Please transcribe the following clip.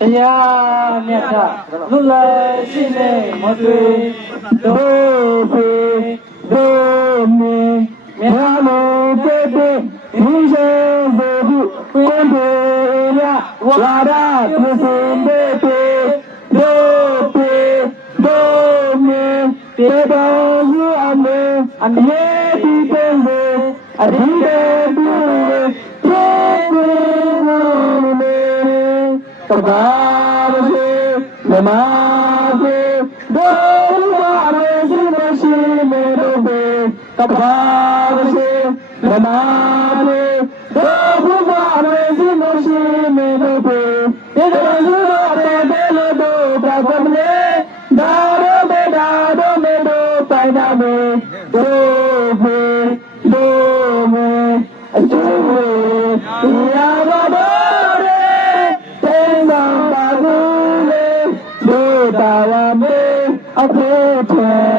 တရားမြတ်လွတ်လပ်ရှိနေမသွေတို့ဖေတို့မင်းမြေလို့တဲ့တဲ့ဒီစေဘူးဝင်းပေရဝါရပြည့်စုံတဲ့တို့ဖေတို့မင်းတေတော်ယူအမေအမြဲတည်တဲ့အဒီတဲ့ဘူးတဘာဝစေမမစေဒုဝါရေရှိမရှိမေတို့ဘေတဘာဝစေမမစေဒုဝါရေရှိမရှိမေတို့ဘေဒီကနေ့ရောတဲ့လို့တို့ဘာကမလဲဒါရောမေဒါတို့မေတို့ပိုင်တာမေတို့ဘေတို့မေအကျိုးရာဘာတော်တာဝမေအဖို့ထဲ